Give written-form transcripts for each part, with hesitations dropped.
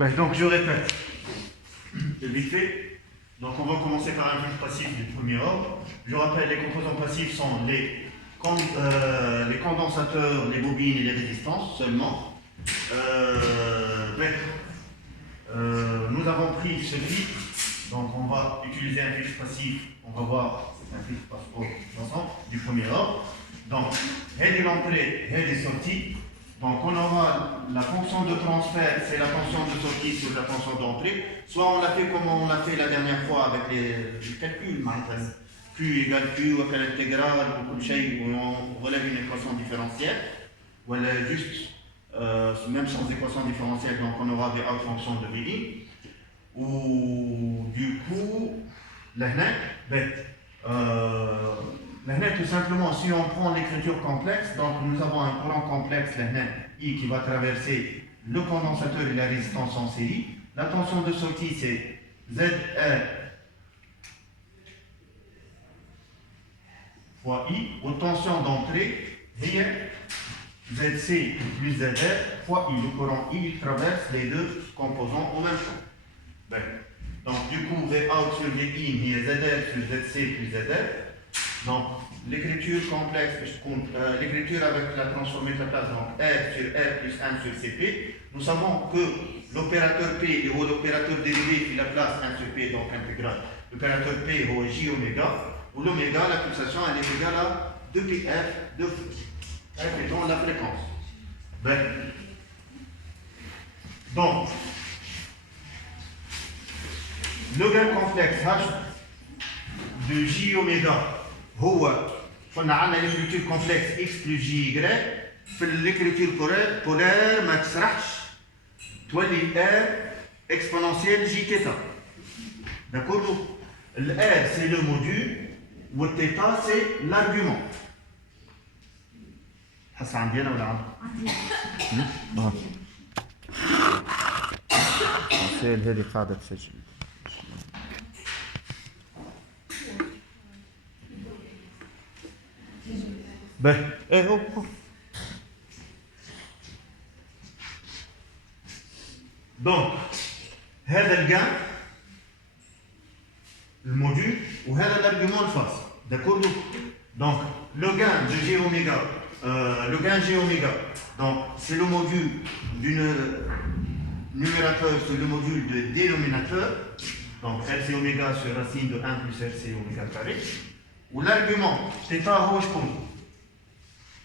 Donc je répète, vite fait. Donc on va commencer par un flux passif du premier ordre. Je rappelle, les composants passifs sont les condensateurs, les bobines et les résistances seulement. Nous avons pris ce filtre, donc on va utiliser un filtre passif, on va voir, c'est un filtre passif du premier ordre. Donc, et l'entrée et les sorties. Donc on aura la fonction de transfert, c'est la tension de sortie sur la tension d'entrée. Soit on l'a fait comme on l'a fait la dernière fois avec les calculs, Q égale Q, ou Q intégrale, beaucoup de choses où on relève une équation différentielle. Ou elle est juste, même sans équation différentielle, donc on aura des autres fonctions de Vili. Ou du coup, là, tout simplement, si on prend l'écriture complexe, donc nous avons un courant complexe, I, qui va traverser le condensateur et la résistance en série. La tension de sortie, c'est ZR fois I. Aux tensions d'entrée, ZC plus ZR fois I. Le courant I, il traverse les deux composants en même temps. Donc, du coup, V out sur V in, il y a ZR plus ZC plus ZR. Donc, l'écriture complexe, l'écriture avec la transformée de la place, donc R sur R plus 1 sur CP, nous savons que l'opérateur P ou l'opérateur dérivé qui la place 1 sur P, donc intégrale. L'opérateur P est J oméga, où l'oméga, la pulsation, elle est égale à 2πf de F étant la fréquence. Donc, le gain complexe H de J oméga, قلنا عندنا l'écriture complexe x plus j y في l'écriture polaire ما تسرحش تولي r exponentielle j θ. D'accord? Le r c'est le module و θ c'est l'argument. حس عندي انا ولا عندك؟ هذه قاعدة تسجل. Donc, هذا الجان المودule وهذا l'argument de face. D'accord? Donc, le gain de G oméga, le gain G oméga, donc c'est le module d'une numérateur sur le module de dénominateur. Donc, RC oméga sur racine de 1 plus RC oméga carré. Ou l'argument, θ هو شكون؟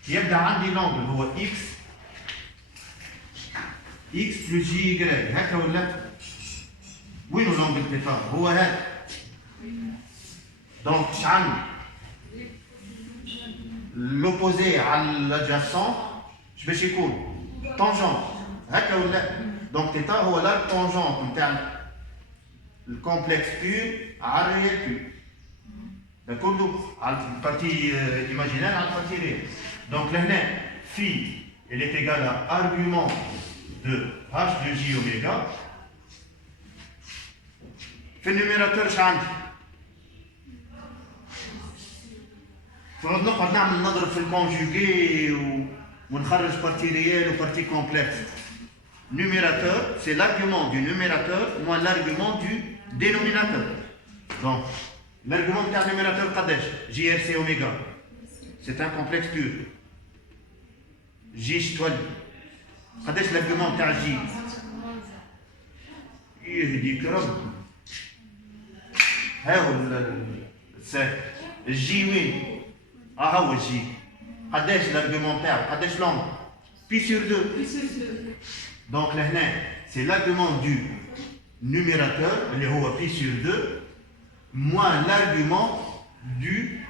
يبدا عندي لونجل هو x plus j هكا ولا؟ وينو لونجل θ؟ هو هذا. دونك اش عندي؟ لوبوزي على الادجاسون اش باش يكون؟ طونجون هكا ولا؟ دونك θ هو لا طونجون نتاع الكومبلكس بيور على الريال بيور. D'accord? على البارتي imaginaire على البارتي ريال. Donc là, phi elle est égale à argument de h de j oméga. في النيميراتور اش عندي؟ نقعد نعمل نضرب في الكونجوغي ونخرج بارتي ريال وبارتي كومبلكس. Numérateur, c'est l'argument du numérateur moins l'argument du dénominateur. Donc, l'argument du numérateur قداش؟ JRC oméga. C'est un complexe pur. J شتولي قداش l'argument تاع J؟ يهديك ربي. ها هو الجي وين؟ ها هو الجي. قداش l'argument تاعو؟ قداش لونج؟ بي sur 2. Donc لهنا c'est l'argument du numérateur اللي هو بي sur 2 moins l'argument du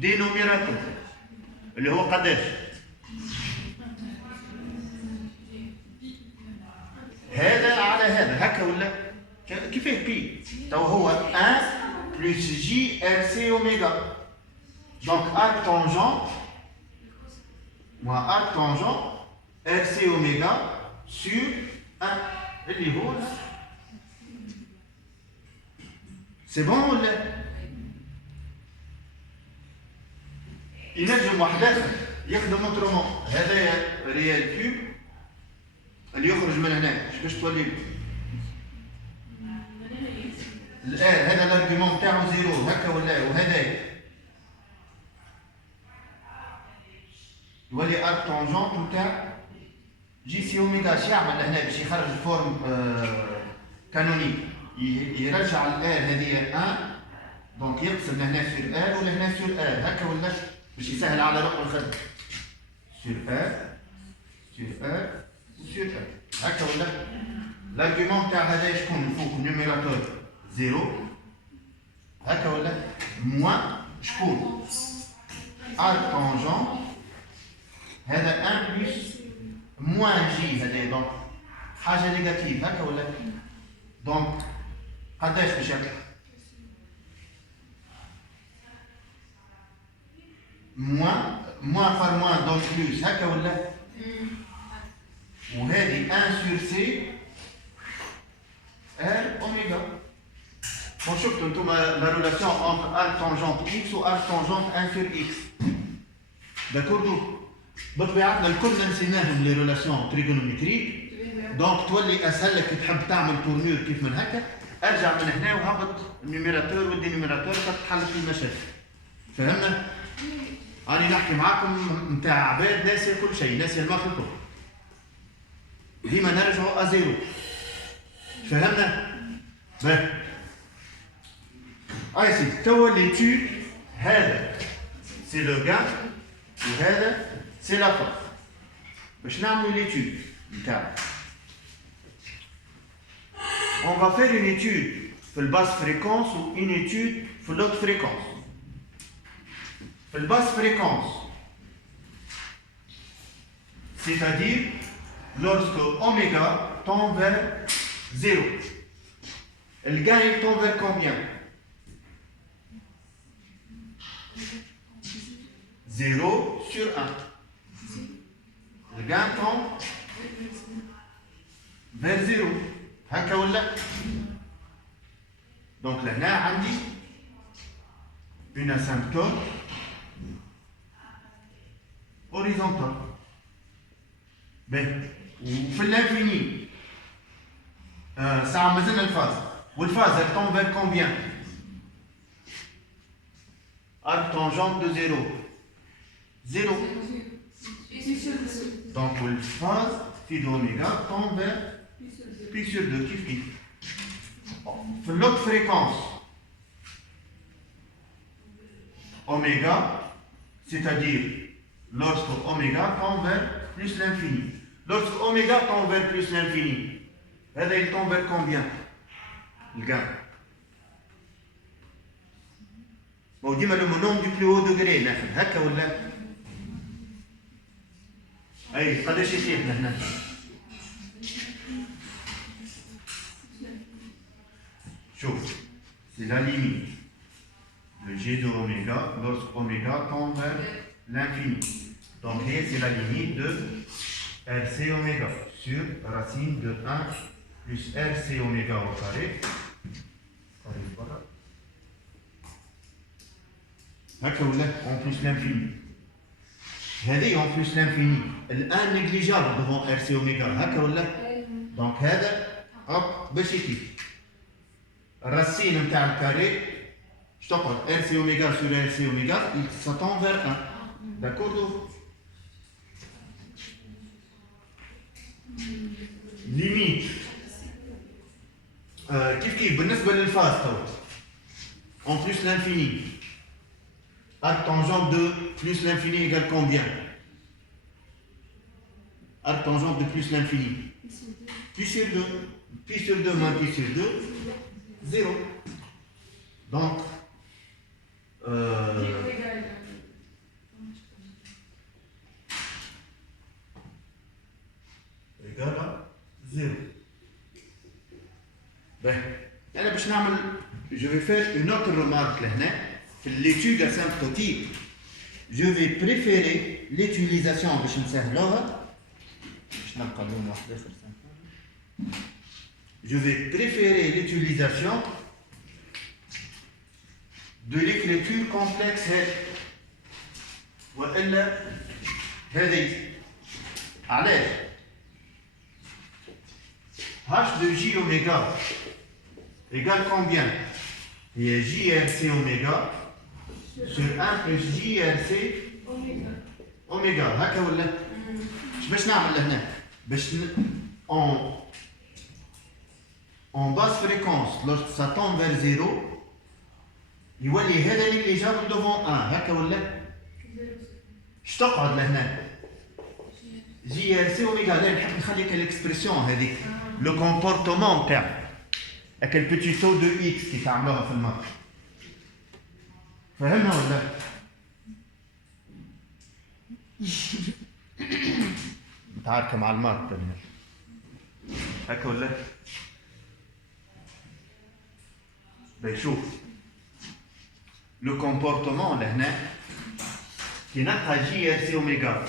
dénominateur اللي هو قداش؟ هذا على هذا هكا ولا؟ كيفاه بي؟ تو هو 1 plus j rc oméga. Donc arc tangent moins arc tangent rc oméga sur 1 اللي هو c'est bon ولا؟ ينجم واحد اخر يخدم اوترومون. هذايا ريال كيوب اللي يخرج من هنا باش تولي الآن هذا الارجيومون تاعو زيرو هكا وهذا يولي ارك طونجون تاع جي سي اوميغا. اش يعمل هنا باش يخرج فورم كانونيك؟ يرجع الار هذه 1 دونك يقسم لهنا سور ار ولهنا سور ار هكا ولا باش يسهل على روحه الخدمه. سور ار سور ار سور ار هكا ولا. الارجيومون تاع هذا شكون الفوق النيميراتور زيرو هكا ولا موان شكون ارك طونجون هذا 1 بلس موان جي هذا دونك حاجه نيجاتيف هكا ولا. دونك قداش باش يطلع؟ موان فار موان دونك بلس هكا ولا. وهذه 1 سور سي ار اوميغا. بون شفتوا انتم لا ريلاسيون انتر ارك تونجونت اكس و ارك تونجونت 1 سور اكس. داكوردو بطبيعتنا الكل نسيناهم لي ريلاسيون تريغونومتريك. دونك تولي اسهل لك كي تحب تعمل تورنور كيف من هكا ارجع من هنا وهبط النيميراتور والدينيميراتور تحل في المشاكل. فهمنا؟ راني نحكي معاكم نتاع عباد ناسي كل شيء، ناسي المخلوق. ديما نرجعوا ازيرو. فهمنا؟ باهي. اي سي توا ليتود هذا سي لو غان وهذا سي لا فورس. باش نعملوا ليتود نتاعنا. On va faire une étude في الباس فريكونس و une étude في l'autre fréquence. في الباس فريكونس c'est-à-dire lorsque oméga tend vers 0. Le gain il tend vers combien? 0 sur 1. Le gain tend vers 0. هكا ولا؟ دونك لهنا عندي une asymptote horizontale. باهي. وفي الانفيني ساعة مازلنا الفاز. والفاز elle tend vers combien? Arc tangente de 0. 0. Donc le phase phi d'oméga tend vers pi sur 2 kif kif. Pour l'autre fréquence, oméga, c'est-à-dire lorsque oméga tend vers plus l'infini. Lorsque oméga tend vers plus l'infini, il tend vers combien? Le gain. Bon, dis-moi le nombre du plus haut degré, هكا ولا؟ أي قداش يصير هنا؟ شوف c'est la limite de g de oméga lorsque oméga tend vers l'infini. Donc c'est la limite de rc oméga sur racine de 1 plus rc oméga au carré. هكا ولا en plus l'infini. هذه en plus l'infini. الان négligeable devant rc oméga هكا ولا. donc هذا hop باش يكيف. الرacine نتاع الكاري je t'en rc oméga sur rc oméga il s'attend vers 1. d'accord. limite كيف بالنسبه للفاز تو en plus l'infini. Arc tangente de plus l'infini égale combien? Arc tangente de plus l'infini. Pi sur 2. Pi sur 2 moins pi sur 2. 0. Donc, égal à 0. Ben, je vais faire une autre remarque là. L'étude asymptotique, je vais préférer l'utilisation je vais préférer l'utilisation de l'écriture complexe وإلا هذه علاش h de j oméga égale combien? هي جي ار سي اوميغا sur 1 plus JRC اوميغا هكا ولا؟ باش نعمل لهنا؟ باش en basse fréquence lorsque ça tend vers 0 يولي هذا اللي جا من devant 1 هكا ولا؟ اش تقعد لهنا؟ جي ار سي اوميغا لا نحب نخليك الاكسبرسيون هذيك لو كومبورتمون تاعك هكا البيتي تو دو اكس كي تعملوها في الماتش فهمنا ولا؟ متعاركة مع المارك هكا ولا؟ بيشوف لو كومبورتمون لهنا كي نلقى جي ار سي اوميغا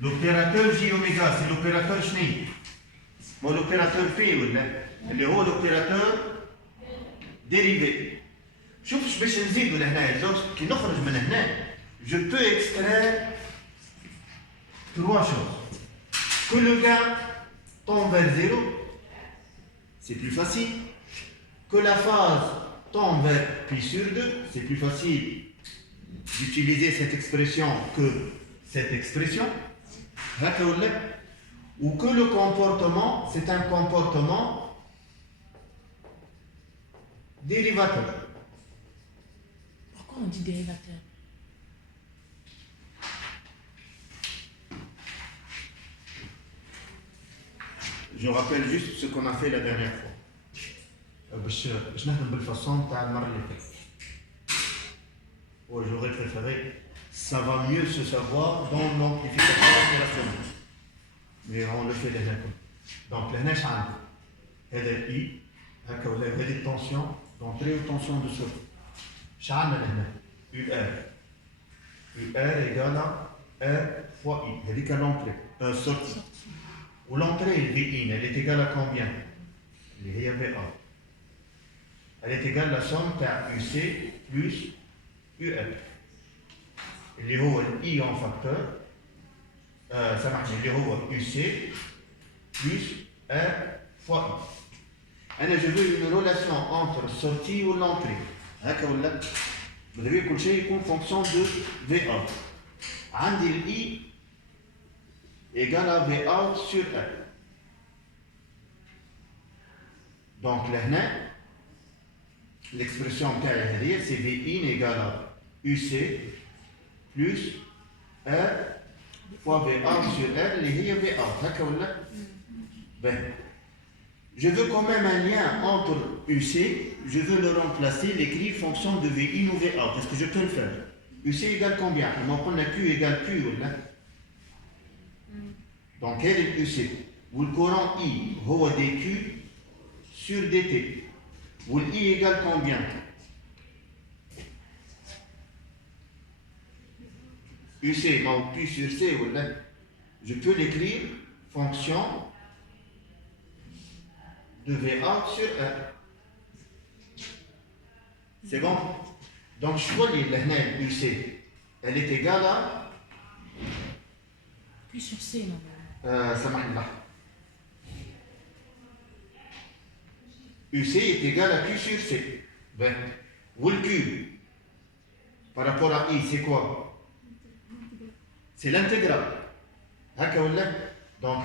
l'opérateur J oméga, c'est l'opérateur شنو؟ مو l'opérateur P ولا؟ اللي هو l'opérateur dérivé. شوف اش باش نزيدو لهنا كي نخرج من هنا je peux extraire trois choses. Que le gain tend vers 0, c'est plus facile. Que la phase tend vers pi sur 2, c'est plus facile d'utiliser cette expression que cette expression. Ou que le comportement, c'est un comportement dérivateur. Pourquoi on dit dérivateur? Je rappelle juste ce qu'on a fait la dernière fois. باش نخدم بالفاصون تاع المره اللي فاتت. J'aurais préféré, ça va mieux se savoir dans l'amplification opérationnelle. Mais on le fait déjà comme. Donc لهنا اش عندي؟ هذا I هكا ولا هذه التونسيون d'entrée ou tension de sortie. اش عندنا لهنا؟ UR. UR égale à R fois I. هذيك l'entrée, sortie. Ou l'entrée VI, elle est égale à combien? اللي هي VA. Elle est égale à la somme تاع UC plus UR. اللي هو I en facteur. سامحني اللي هو UC plus R fois I. أنا je veux une relation entre sortie ou l'entrée. هكا ولا؟ ماذا بيا كل شيء يكون fonction de VA. عندي ال I égale à VA sur R. Donc لهنا l'expression تاعي هذه c'est VI égale à UC plus R fois VA sur R اللي هي VA هكا ولا؟ Ben, je veux quand même un lien entre UC, je veux le remplacer, l'écrire fonction de VI ou VA. Est-ce que je peux le faire? UC égale combien? On prend la Q égale Q ولا؟ Donc quel est UC? Ou le courant I هو dQ sur dt. Ou I égale combien? UC, non, Q sur C, voilà. Je peux l'écrire fonction de VA sur R. C'est bon? Donc je vois la UC, elle est égale à Q sur C, non? Ça marche là. UC est égal à Q sur C. Ben, ou le Q par rapport à I, c'est quoi? C'est l'intégrale. Donc,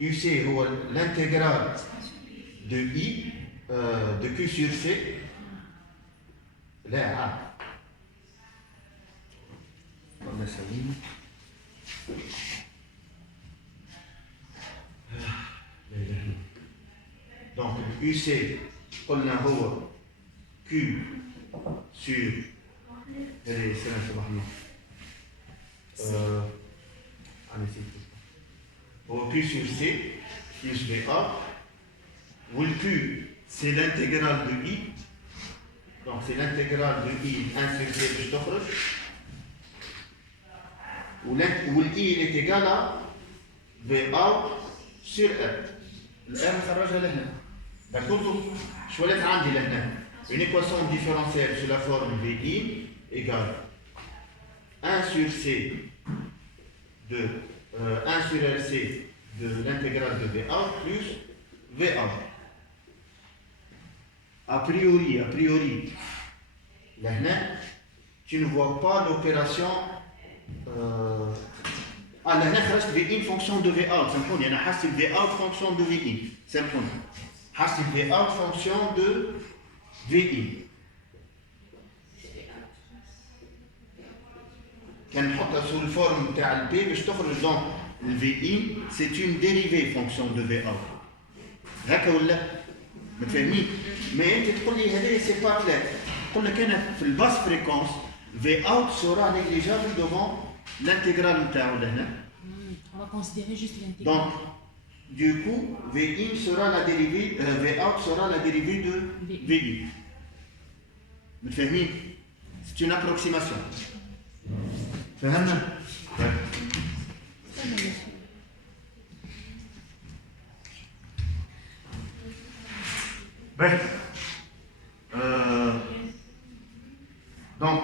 UC est l'intégrale de I, de Q sur C. Là, on a ça. Donc, UC, on a Q sur Q sur C plus VA. Où le Q, c'est l'intégrale de I. Donc, c'est l'intégrale de I 1 sur C de Stochroch. Où le I il est égal à VA sur R. الآن نخرجها لهنا. D'accord? Je vais l'être عندي لهنا. Une équation différentielle sous la forme VI égale 1 sur C de 1 sur RC de l'intégrale de VA plus VA. a priori, là, tu ne vois pas l'opération. Là, V in fonction de V out. Il y a V out fonction de V in. Simplement. V out fonction de V in. Quand on sous la forme de P, donc le V in, c'est une dérivée fonction de V out. D'accord ou là? Mais tu te dis, c'est pas clair. Quand on est dans la basse fréquence, V out sera négligeable devant l'intégrale. On va considérer juste l'intégrale. Donc, du coup, V in sera la dérivée, V out sera la dérivée de V in. C'est une approximation. فهمنا؟ Donc,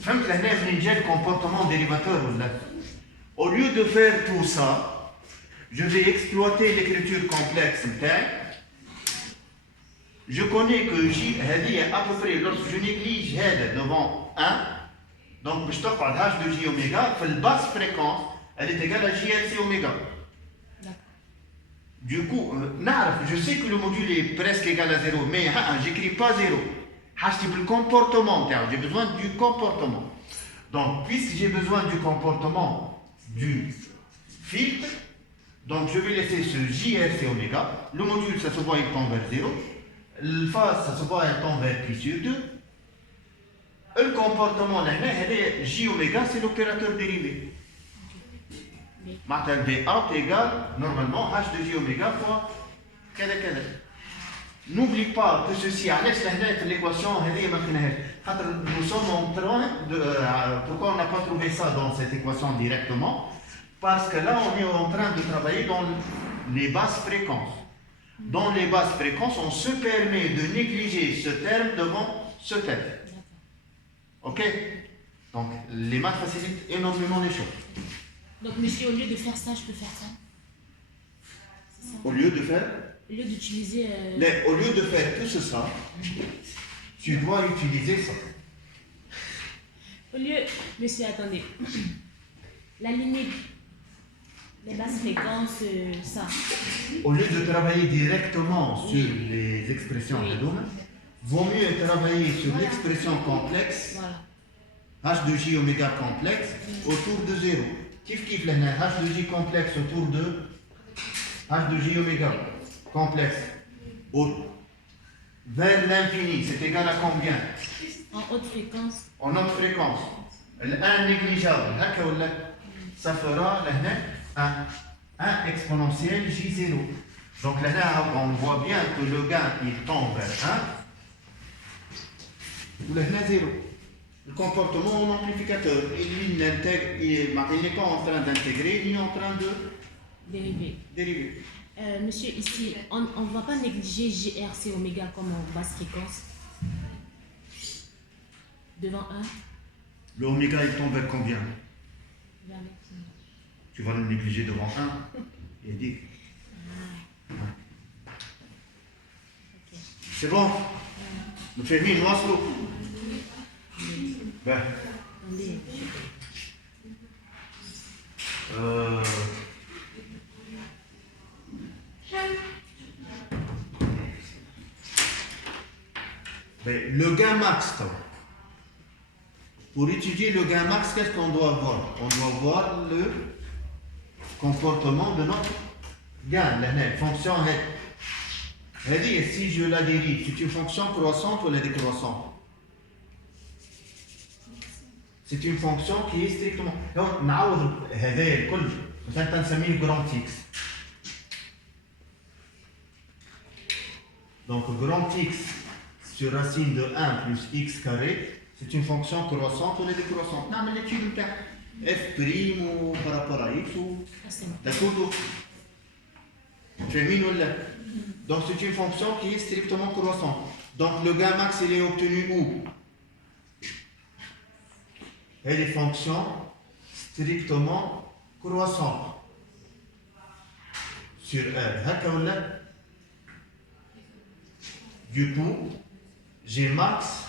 فهمت لهنا فين جا comportement dérivateur ولا؟ Au lieu de faire tout ça, je vais exploiter l'écriture complexe. Je connais que J est à peu près, lorsque je néglige head devant 1, donc je t'offre h de J oméga, fait la basse fréquence, elle est égale à JLC oméga. Du coup, je sais que le module est presque égal à 0, mais j'écris pas 0. Le comportement, j'ai besoin du comportement. Donc, puisque j'ai besoin du comportement du filtre, donc je vais laisser ce JRC oméga. Le module, ça se voit, il tend vers 0. Le phase, ça se voit, il tend vers pi sur 2. Le comportement, J oméga, c'est l'opérateur dérivé. Maintenant, V out égale, normalement, H de J oméga fois كذا. N'oublie pas que ceci, l'équation, nous sommes en train de. Pourquoi on n'a pas trouvé ça dans cette équation directement? Parce que là, on est en train de travailler dans les basses fréquences. Dans les basses fréquences, on se permet de négliger ce terme devant ce terme. Ok? Donc, les maths facilitent énormément les choses. Donc, monsieur, au lieu de faire ça, je peux faire ça? C'est ça? Au lieu de faire? Au lieu d'utiliser. Au lieu de faire tout ça, tu dois utiliser ça. Au lieu. Monsieur, attendez. La limite. Les basses fréquences, ça. Au lieu de travailler directement sur les expressions de domaine, vaut mieux travailler sur l'expression complexe, H de J oméga complexe, autour de 0. Kif H de J complexe autour de H de J oméga complexe. Vers l'infini, c'est égal à combien? En haute fréquence. En haute fréquence. L1 négligeable, ça fera un exponentiel J0. Donc là, on voit bien que le gain il tend vers 1. Ou là, 0. Le comportement en amplificateur, il n'est pas en train d'intégrer, il est en train de dériver. Monsieur, ici, on ne va pas négliger GRC oméga comme en basse fréquence. Devant 1. Le oméga, il tombe vers combien? Vers l'infini. Tu vas le négliger devant 1. Il dit. Okay. C'est bon? Nous faisons une noix l'eau. Ben. Le gain max, pour étudier le gain max, qu'est-ce qu'on doit voir? On doit voir le comportement de notre gain, la fonction head. Si je la dérive, c'est une fonction croissante ou décroissante? C'est une fonction qui est strictement. Donc, grand X. Donc, grand X sur racine de 1 plus x carré, c'est une fonction croissante ou décroissante? Non, mais l'étude de f' ou par rapport à x ou. D'accord? Féminin ou là? Donc, c'est une fonction qui est strictement croissante. Donc, le gain max, il est obtenu où? Et les fonctions strictement croissantes sur R. Du coup, G max,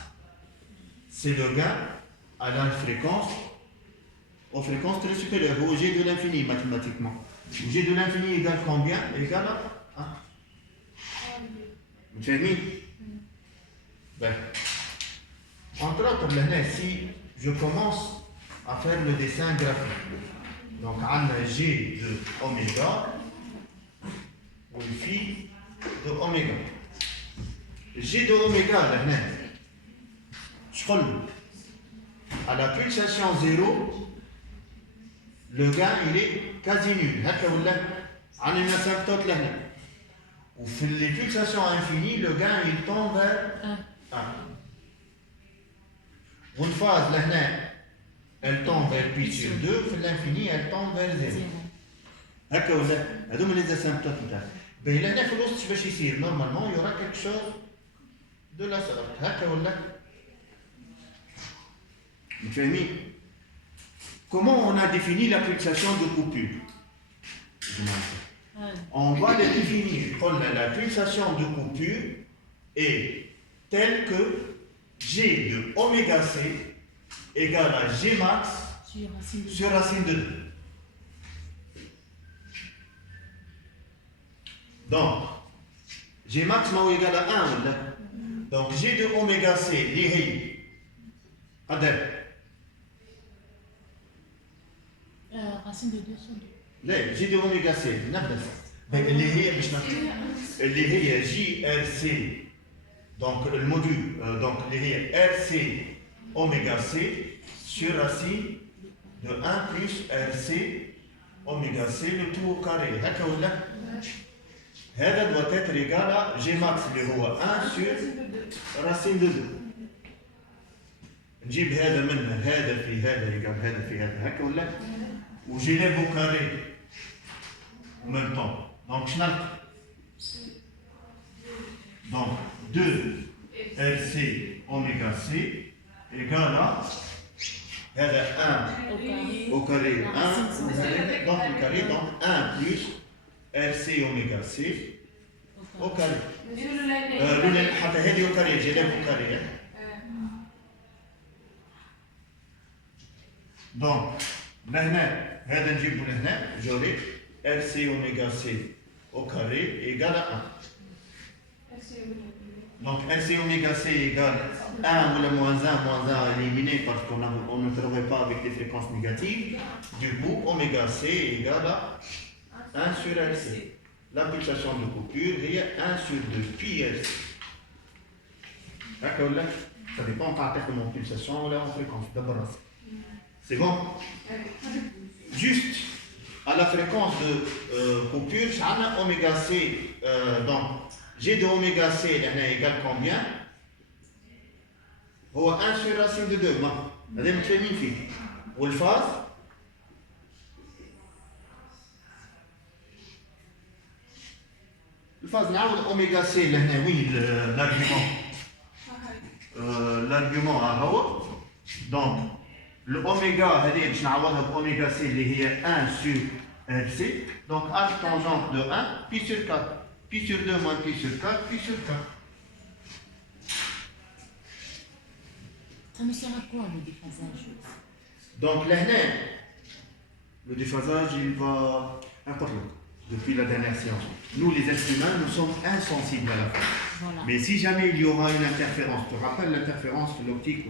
c'est le gain à la fréquence, aux fréquences très supérieures, au G de l'infini mathématiquement. G de l'infini égale combien? Égale à 1. Vous savez? Ben, entre autres, si je commence à faire le dessin graphique, donc on a G de oméga, ou phi de oméga. G de oméga, je crois, à la pulsation 0, le gain il est quasi nul. On a une asymptote là. Ou les pulsations infinies, le gain il tombe vers 1. Une phase là, elle tombe vers pi sur 2, l'infini elle tombe vers 0. هكا ولا هذوما لي اسيمبتوت نتاعك باهي لهنا في الوسط باش يصير نورمالمون يورا كيك شوز دو لا سورت هكا ولا متفاهمين comment on a défini la pulsation de coupure on va le définir la pulsation de coupure est telle que G de oméga C égale à G max sur racine de 2. Donc, G max est égal à 1. Donc, G de oméga C, l'IRI, racine de 2 sur 2. لا G de oméga C, اللي هي JRC, donc le module, donc اللي هي RC oméga C sur racine de 1 plus RC oméga C le tout au carré. هكا ولا؟ هذا doit être égal à G max اللي هو 1 sur racine de 2. نجيب هذا منها هذا في هذا يقال هذا في هذا هكا ولا؟ وجيليف au carré en même temps. Donc je n'ai donc 2 RC oméga C égale à هذا 1 au carré 1 donc le carré donc 1 plus RC oméga C au carré. حتى هذه au carré جيليف au carré. Donc لهنا هذا نجيبه لهنا جوري RC oméga C au carré égale à 1. Donc RC oméga C égale 1 ou le moins 1 éliminé parce qu'on ne travaille pas avec des fréquences négatives. Du coup, oméga C égale à 1 sur RC. La pulsation de coupure est 1 sur 2 pi RC. D'accord là? Ça dépend par terme de pulsation ou en fréquence. D'abord, c'est bon? Juste à la fréquence de coupure, on a oméga C, donc G de oméga C égale combien? 1 sur racine de 2. هذا متفاهمين فيه. والفاز الفاز نعاود اوميغا سي لهنا وين l'argument هو donc l'oméga هذه باش نعوضها باوميغا سي اللي هي 1 sur RC donc arc tangente de 1 pi sur 4 pi sur 2 moins pi sur 4 pi sur 4. Ça me sert à quoi le déphasage? Donc là, le déphasage, il va important depuis la dernière séance. Nous, les êtres humains, nous sommes insensibles à la phase. Voilà. Mais si jamais il y aura une interférence, tu te rappelles l'interférence de l'optique?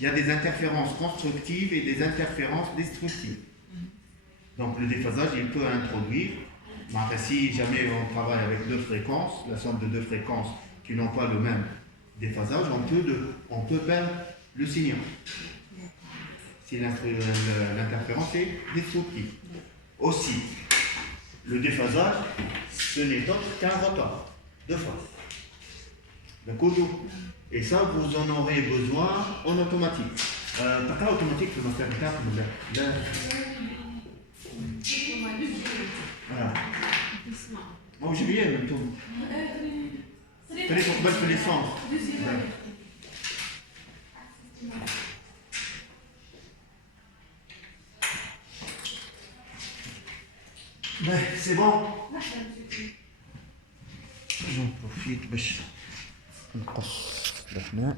Il y a des interférences constructives et des interférences destructives. Donc le déphasage, il peut introduire, si jamais on travaille avec deux fréquences, la somme de deux fréquences qui n'ont pas le même déphasage, on peut perdre le signal. Si l'interférence est destructive. Aussi, le déphasage, ce n'est autre qu'un retard de phase. D'accord? Et ça, vous en aurez besoin en automatique. Pas automatique, le master 4, voilà. Bon, j'ai bien le tout. Fallait qu'on batte l'essence. Ben, c'est bon. J'en profite باش نقص أصبحنا